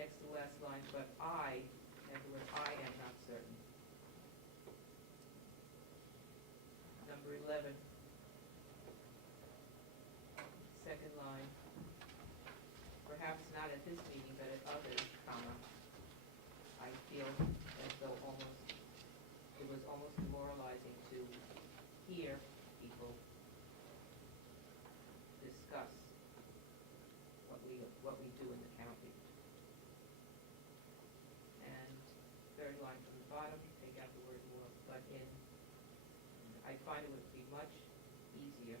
next to the last line, but I, and the word I am not certain. Number 11, second line, perhaps not at this meeting, but at others, comma, I feel as though it was almost demoralizing to hear people discuss what we do in the county. And third line from the bottom, take out the word more, but in. I find it would be much easier I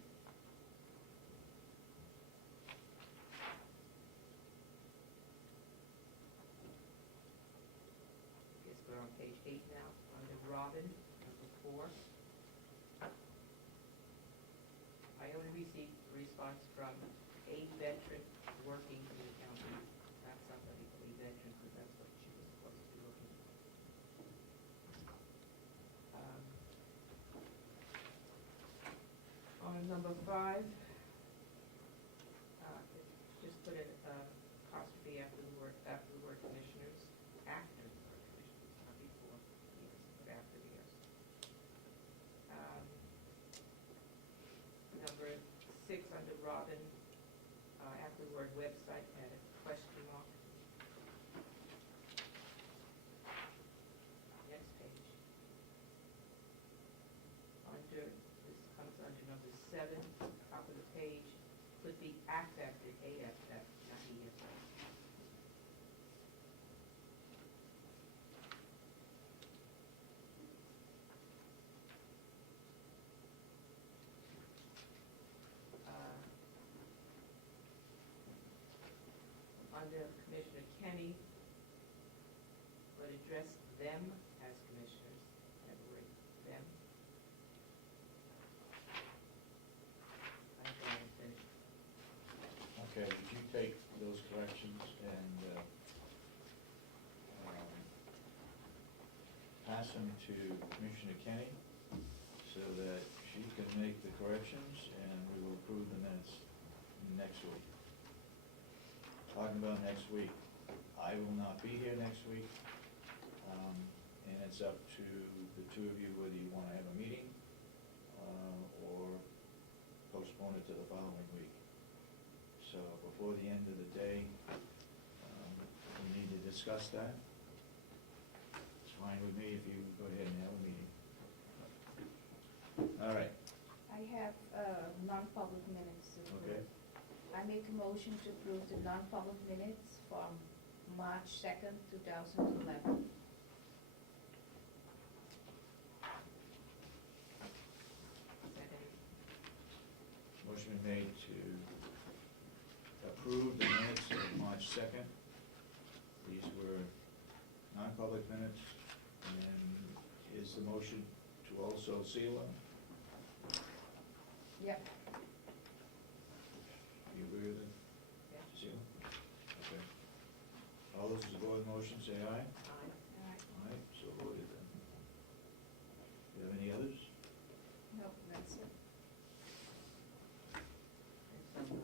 guess we're on page 8 now, under Robin, number 4. I only received a response from a veteran working in the county, not somebody, but a veteran, because that's what she was supposed to be looking for. On number 5, just put an apostrophe after the word commissioners, after the word commissioners, not before years, but after the years. Number 6, under Robin, after the word website, add a question mark. Next page. This comes under number 7, top of the page, put the affected, AFF, not EFF. Under Commissioner Kenny, but address them as commissioners, and the word them. I'm going to finish. Okay, did you take those corrections and pass them to Commissioner Kenny so that she can make the corrections and we will approve the minutes next week? Talking about next week, I will not be here next week, and it's up to the two of you whether you want to have a meeting or postpone it to the following week. So before the end of the day, we need to discuss that. It's fine with me if you go ahead and have a meeting. All right. I have non-public minutes. Okay. I make a motion to approve the non-public minutes from March 2nd, 2011. Motion been made to approve the minutes of March 2nd. These were non-public minutes, and is the motion to also seal them? Yep. You agree with it? Yeah. Seal? Okay. All those in support of the motion, say aye. Aye. Aye, so voted then. Do you have any others? No, that's it. And some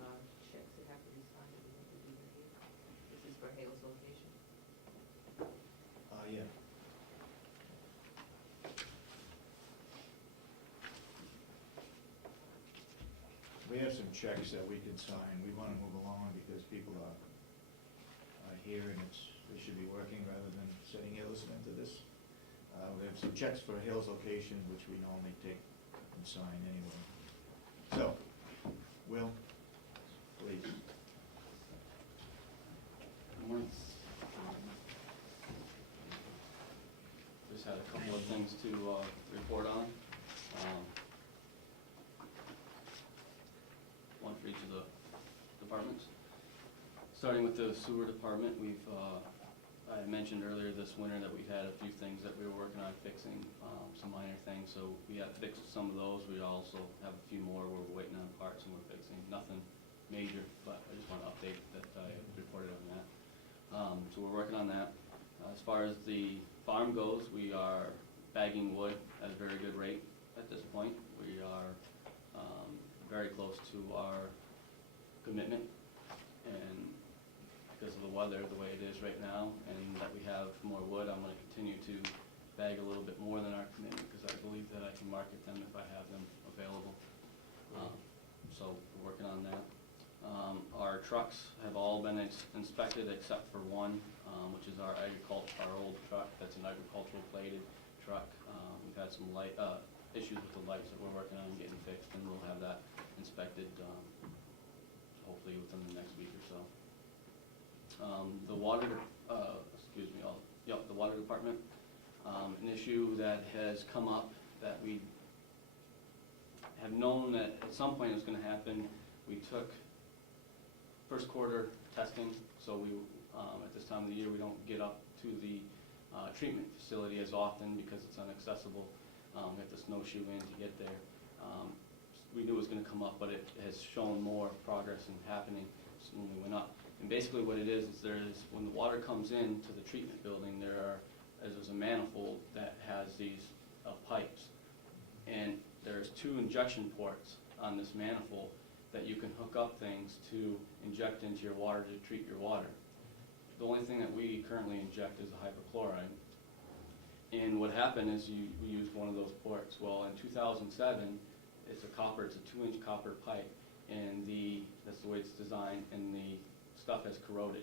checks that have to be signed at the end of the year. This is for Hale's location. Yeah. We have some checks that we can sign. We want to move along because people are here and they should be working rather than sitting here listening to this. We have some checks for Hale's location, which we normally take and sign anyway. So, Will, please. Good morning. Just had a couple of things to report on. One for each of the departments. Starting with the sewer department, I mentioned earlier this winter that we had a few things that we were working on fixing, some minor things, so we have fixed some of those. We also have a few more where we're waiting on parts and we're fixing. Nothing major, but I just want to update that I reported on that. So we're working on that. As far as the farm goes, we are bagging wood at a very good rate at this point. We are very close to our commitment, and because of the weather the way it is right now, and that we have more wood, I'm gonna continue to bag a little bit more than our commitment, because I believe that I can market them if I have them available. So we're working on that. Our trucks have all been inspected except for one, which is our old truck. That's an agricultural plated truck. We've had some issues with the lights that we're working on getting fixed, and we'll have that inspected hopefully within the next week or so. The water, the water department, an issue that has come up that we have known that at some point it was going to happen. We took first quarter testing, so we at this time of the year we don't get up to the treatment facility as often because it's inaccessible. We have to snowshoe in to get there. We knew it was going to come up, but it has shown more progress in happening when we went up. And basically what it is when the water comes into the treatment building, there's a manifold that has these pipes, and there's 2 injection ports on this manifold that you can hook up things to inject into your water to treat your water. The only thing that we currently inject is the hypochlorite. And what happened is we used one of those ports. Well, in 2007, it's a 2-inch copper pipe, and that's the way it's designed, and the stuff has corroded.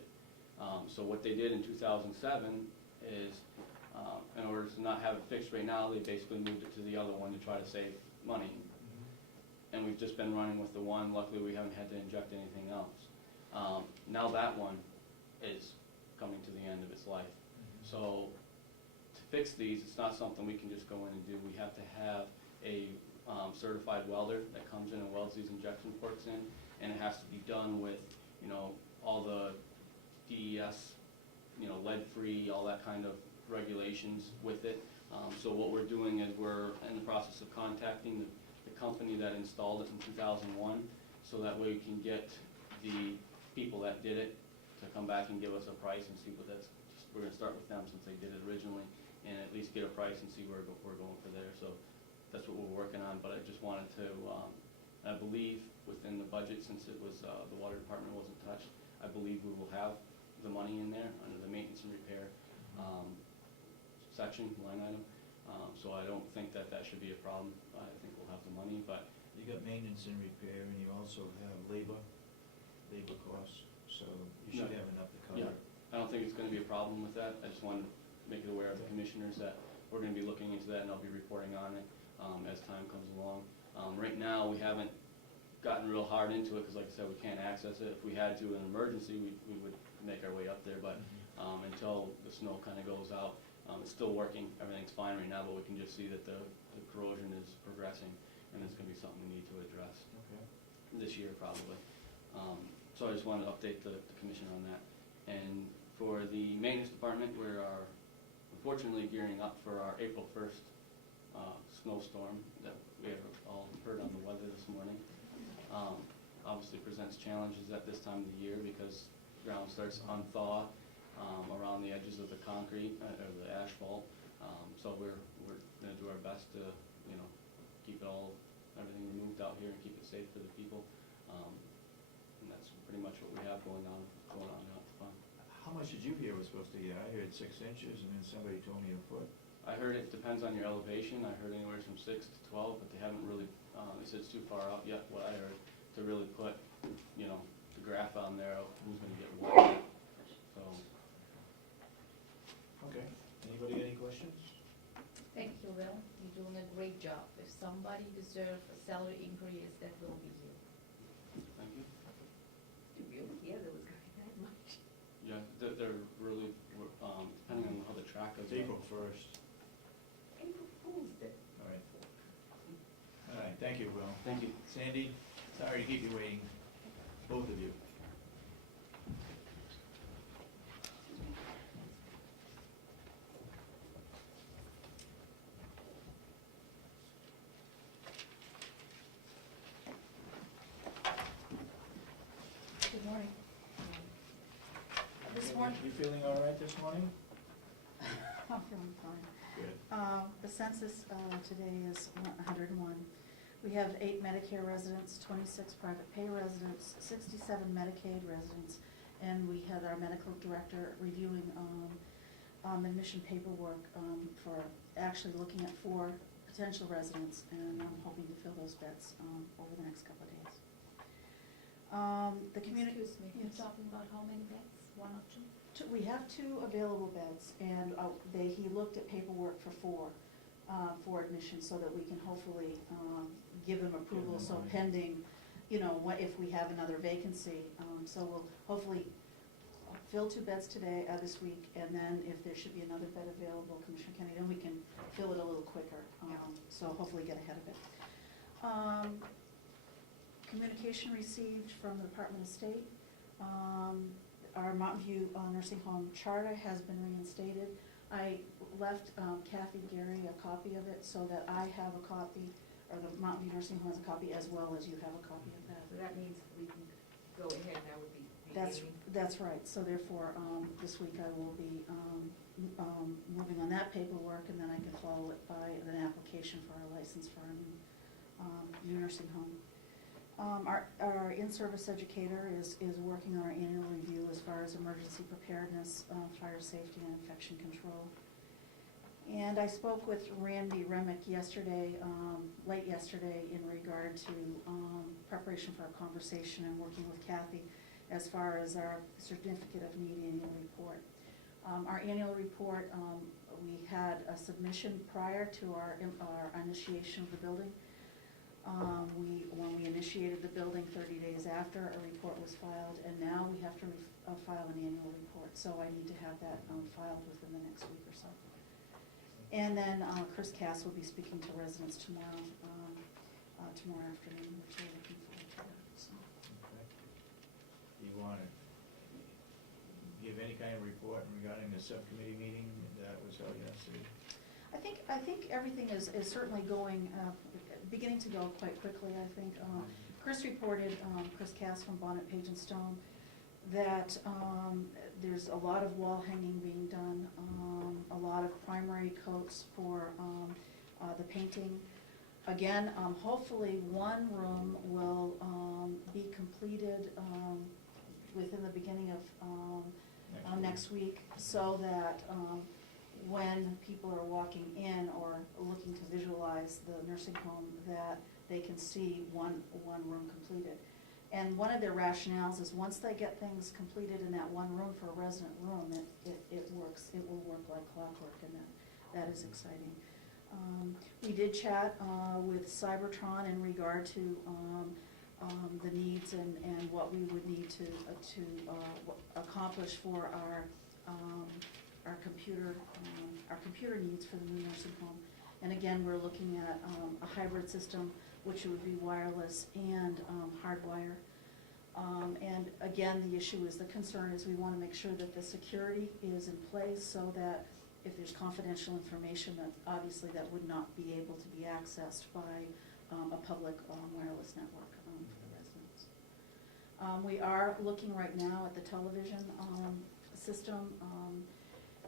So what they did in 2007 is, in order to not have it fixed right now, they basically moved it to the other one to try to save money. And we've just been running with the one. Luckily, we haven't had to inject anything else. Now that one is coming to the end of its life. So to fix these, it's not something we can just go in and do. We have to have a certified welder that comes in and welds these injection ports in, and it has to be done with, all the DES, lead-free, all that kind of regulations with it. So what we're doing is we're in the process of contacting the company that installed it in 2001, so that way we can get the people that did it to come back and give us a price and see what we're going to start with them since they did it originally, and at least get a price and see where we're going for there. So that's what we're working on, but I just wanted to, I believe within the budget, since it was the water department wasn't touched, I believe we will have the money in there under the maintenance and repair section, line item. So I don't think that should be a problem. I think we'll have the money, but You got maintenance and repair, and you also have labor costs, so you should have enough to cover. Yeah, I don't think it's going to be a problem with that. I just wanted to make it aware of the commissioners that we're going to be looking into that, and I'll be reporting on it as time comes along. Right now, we haven't gotten real hard into it because, like I said, we can't access it. If we had to in an emergency, we would make our way up there, but until the snow kind of goes out, it's still working. Everything's fine right now, but we can just see that the corrosion is progressing, and it's going to be something we need to address this year probably. So I just wanted to update the commission on that. And for the maintenance department, we are unfortunately gearing up for our April 1st snowstorm that we have all heard on the weather this morning. Obviously presents challenges at this time of the year because ground starts to unthaw around the edges of the concrete or the asphalt. So we're going to do our best to keep everything removed out here and keep it safe for the people. And that's pretty much what we have going on now at the farm. How much did you hear was supposed to get? I heard 6 inches, and then somebody told me a foot. I heard it depends on your elevation. I heard anywhere from 6 to 12, but they haven't really, they said it's too far out yet, what I heard, to really put, the graph on there of who's going to get what. So. Okay. Anybody got any questions? Thank you, Will. You're doing a great job. If somebody deserves a salary increase, that will be you. Thank you. Did we ever hear there was going to be that much? Yeah, they're really, depending on how the track goes. It's April 1st. April Fool's Day. All right. All right, thank you, Will. Thank you. Sandy, sorry to keep you waiting, both of you. Good morning. This morning, You feeling all right this morning? I'm feeling fine. Good. The census today is 101. We have 8 Medicare residents, 26 private pay residents, 67 Medicaid residents, and we had our medical director reviewing admission paperwork for actually looking at 4 potential residents, and I'm hoping to fill those beds over the next couple of days. The community. Excuse me, you're Yes. talking about how many beds? 1 or 2? We have 2 available beds, and he looked at paperwork for 4 for admission, so that we can hopefully give him approval, so money. pending, you know, what if we have another vacancy. So we'll hopefully fill 2 beds today, this week, and then if there should be another bed available, Commissioner Kennedy, then we can fill it a little quicker, so hopefully get ahead of it. Communication received from the Department of State. Our Mountain View Nursing Home charter has been reinstated. I left Kathy Gary a copy of it so that I have a copy, or the Mountain View Nursing Home has a copy, as well as you have a copy of that. So that means we can go ahead, that would be That's, beginning. that's right, so therefore, this week I will be moving on that paperwork, and then I can follow it by an application for our license for our new nursing home. Our in-service educator is working on our annual review as far as emergency preparedness, fire safety, and infection control. And I spoke with Randy Remick yesterday, late yesterday, in regard to preparation for our conversation, and working with Kathy as far as our certificate of need annual report. Our annual report, we had a submission prior to our initiation of the building. When we initiated the building 30 days after, a report was filed, and now we have to file an annual report. So I need to have that filed within the next week or so. And then Chris Cass will be speaking to residents tomorrow afternoon, which we're looking forward to that. So. Okay. Do you want to give any kind of report regarding the subcommittee meeting that was held yesterday? I think everything is certainly going, beginning to go quite quickly, I think. Chris reported, Chris Cass from Bonnet, Page and Stone, that there's a lot of wall hanging being done, a lot of primary coats for the painting. Again, hopefully 1 room will be completed within the beginning of next week, so that when people are walking in or looking to visualize the nursing home, that they can see one room completed. And one of their rationales is once they get things completed in that 1 room for a resident room, it works. It will work like clockwork, and that is exciting. We did chat with Cybertron in regard to the needs and what we would need to accomplish for our computer needs for the new nursing home. And again, we're looking at a hybrid system, which would be wireless and hardwire. And again, the issue is, the concern is we want to make sure that the security is in place, so that if there's confidential information, that obviously that would not be able to be accessed by a public wireless network for the residents. We are looking right now at the television system.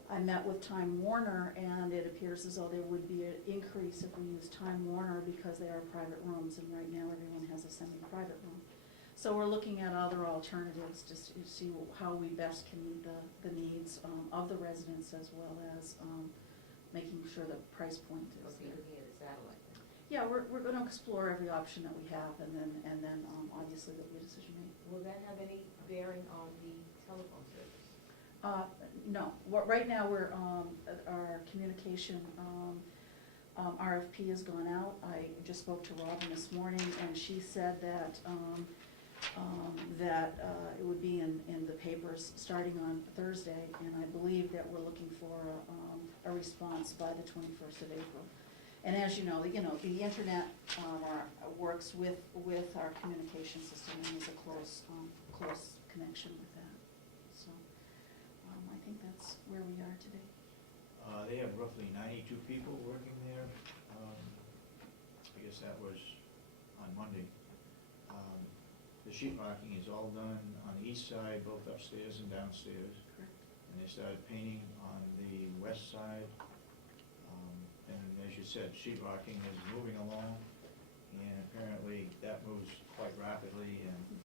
I met with Time Warner, and it appears as though there would be an increase if we use Time Warner, because they are private rooms, and right now everyone has a semi-private room. So we're looking at other alternatives to see how we best can meet the needs of the residents, as well as making sure the price point is Okay, there. looking at the satellite then. Yeah, we're going to explore every option that we have, and then obviously there'll be a decision made. Will that have any bearing on the telephone service? No, right now we're, our communication RFP has gone out. I just spoke to Robin this morning, and she said that it would be in the papers starting on Thursday, and I believe that we're looking for a response by the 21st of April. And as you know, the internet works with our communication system, and is a close connection with that. So I think that's where we are today. They have roughly 92 people working there. I guess that was on Monday. The sheetrocking is all done on the east side, both upstairs and downstairs. Correct. And they started painting on the west side. And as you said, sheetrocking is moving along, and apparently that moves quite rapidly, and